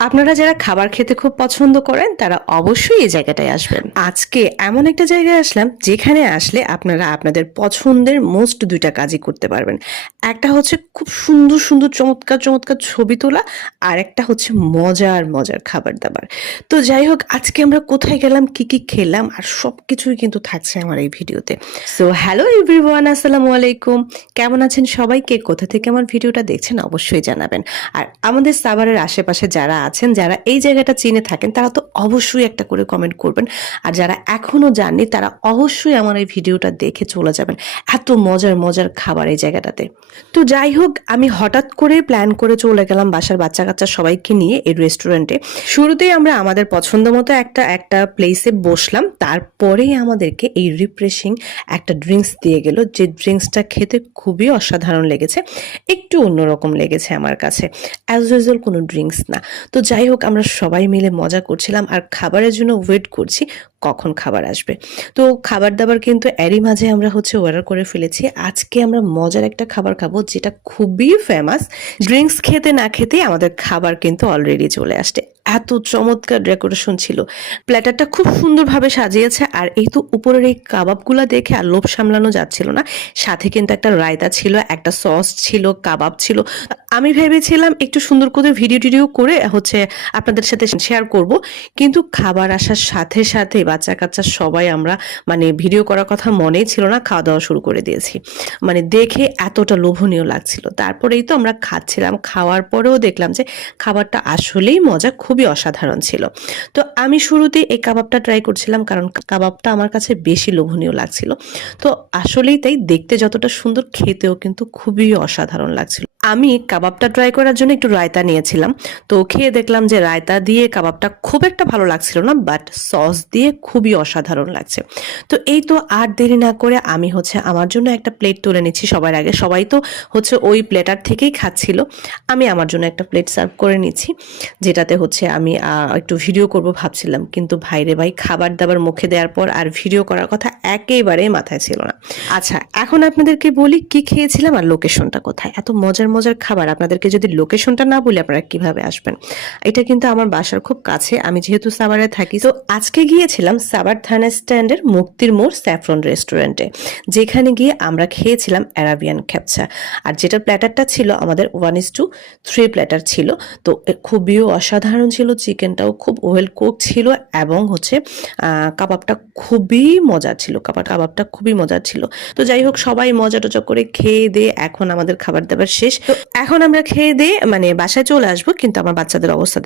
আপনারা যারা খাবার খেতে খুব পছন্দ করেন তারা অবশ্যই এই জায়গাটায় আসবেন। আজকে এমন একটা জায়গায় আসলাম যেখানে আসলে আপনারা আপনাদের পছন্দের মোস্ট দুইটা কাজই করতে পারবেন। একটা হচ্ছে খুব সুন্দর সুন্দর চমৎকার চমৎকার ছবি তোলা, আর একটা হচ্ছে মজার মজার খাবার দাবার। তো যাই হোক, আজকে আমরা কোথায় গেলাম, কি কি খেলাম, আর সবকিছুই কিন্তু থাকছে আমার এই ভিডিওতে। সো হ্যালো এভরিওয়ান, আসসালামু আলাইকুম। কেমন আছেন সবাই? কে কোথা থেকে আমার ভিডিওটা দেখছেন অবশ্যই জানাবেন। আর আমাদের সাভারের আশেপাশে যারা আছেন, যারা এই জায়গাটা চিনে থাকেন, তারা তো অবশ্যই একটা করে কমেন্ট করবেন। আর যারা এখনো যাননি তারা অবশ্যই আমার এই ভিডিওটা দেখে চলে যাবেন। এত মজার মজার খাবার এই জায়গাটাতে। তো যাই হোক, আমি হঠাৎ করে প্ল্যান করে চলে গেলাম বাসার বাচ্চা কাচ্চা সবাইকে নিয়ে এই রেস্টুরেন্টে। শুরুতেই আমরা আমাদের পছন্দ মতো একটা একটা প্লেসে বসলাম, তারপরেই আমাদেরকে এই রিফ্রেশিং একটা ড্রিঙ্কস দিয়ে গেল, যে ড্রিঙ্কসটা খেতে খুবই অসাধারণ লেগেছে, একটু অন্যরকম লেগেছে আমার কাছে। অ্যাজ ইউজুয়াল কোনো ড্রিঙ্কস না। তো যাই হোক, আমরা সবাই মিলে মজা করছিলাম আর খাবারের জন্য ওয়েট করছি কখন খাবার আসবে। তো খাবার দাবার কিন্তু এরই মাঝে আমরা অর্ডার করে ফেলেছি। আজকে আমরা মজার একটা খাবার খাবো যেটা খুবই ফেমাস। ড্রিঙ্কস খেতে না খেতেই আমাদের খাবার কিন্তু অলরেডি চলে আসছে। এত চমৎকার ডেকোরেশন ছিল, প্ল্যাটারটা খুব সুন্দরভাবে সাজিয়েছে। আর এই তো উপরের এই কাবাবগুলা দেখে আর লোভ সামলানো যাচ্ছিল না। সাথে কিন্তু একটা রায়তা ছিল, একটা সস ছিল, কাবাব ছিল। আমি ভেবেছিলাম একটু সুন্দর করে ভিডিও টিডিও করে আপনাদের সাথে শেয়ার করব, কিন্তু খাবার আসার সাথে সাথে বাচ্চা কাচ্চা সবাই আমরা ভিডিও করার কথা মনেই ছিল না, খাওয়া দাওয়া শুরু করে দিয়েছি। দেখে এতটা লোভনীয় লাগছিল। তারপরেই তো আমরা খাচ্ছিলাম, খাওয়ার পরেও দেখলাম যে খাবারটা আসলেই মজা, খুবই অসাধারণ ছিল। তো আমি শুরুতে এই কাবাবটা ট্রাই করছিলাম, কারণ কাবাবটা আমার কাছে বেশি লোভনীয় লাগছিল। তো আসলেই তাই, দেখতে যতটা সুন্দর, খেতেও কিন্তু খুবই অসাধারণ লাগছিল। আমি কাবাবটা ট্রাই করার জন্য একটু রায়তা নিয়েছিলাম। তো খেয়ে দেখলাম যে রায়তা দিয়ে কাবাবটা খুব একটা ভালো লাগছিল না, বাট সস দিয়ে খুবই অসাধারণ লাগছে। তো এই তো আর দেরি না করে আমি আমার জন্য একটা প্লেট তুলে নিচ্ছি। সবার আগে সবাই তো ওই প্লেটার থেকেই খাচ্ছিল, আমি আমার জন্য একটা প্লেট সার্ভ করে নিচ্ছি, যেটাতে আমি একটু ভিডিও করব ভাবছিলাম, কিন্তু ভাইরে ভাই, খাবার দাবার মুখে দেওয়ার পর আর ভিডিও করার কথা একেবারেই মাথায় ছিল না। আচ্ছা, এখন আপনাদেরকে বলি কি খেয়েছিলাম আর লোকেশনটা কোথায়। এত মজার মজার খাবার, আপনাদেরকে যদি লোকেশনটা না বলি আপনারা কিভাবে আসবেন? এটা কিন্তু আমার বাসার খুব কাছে, আমি যেহেতু সাভারে থাকি। তো আজকে গিয়েছিলাম সাভার থানা স্ট্যান্ডের মুক্তির মোড় স্যাফরন রেস্টুরেন্টে, যেখানে গিয়ে আমরা খেয়েছিলাম অ্যারাবিয়ান খ্যাপচা। আর যেটার প্ল্যাটারটা ছিল আমাদের 1:3 প্ল্যাটার ছিল। তো খুবই অসাধারণ ছিল, চিকেনটাও খুব ওয়েল কুক ছিল, এবং কাবাবটা খুবই মজার ছিল। কাবাবটা খুবই মজার ছিল। তো যাই হোক, সবাই মজা টজা করে খেয়ে দিয়ে এখন আমাদের খাবার দাবার শেষ। তো এখন আমরা খেয়ে দিয়ে বাসায় চলে আসবো, কিন্তু আমার বাচ্চাদের অবস্থা